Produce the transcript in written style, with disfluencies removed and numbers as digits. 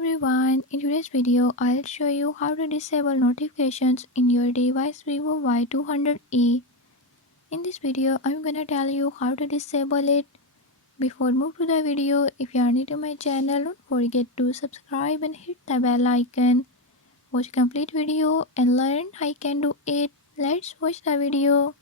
everyone, in today's video I'll show you how to disable notifications in your device Vivo Y200e. In this video I'm gonna tell you how to disable it. Before move to the video, if you are new to my channel, don't forget to subscribe and hit the bell icon. Watch complete video and learn how you can do it. Let's watch the video.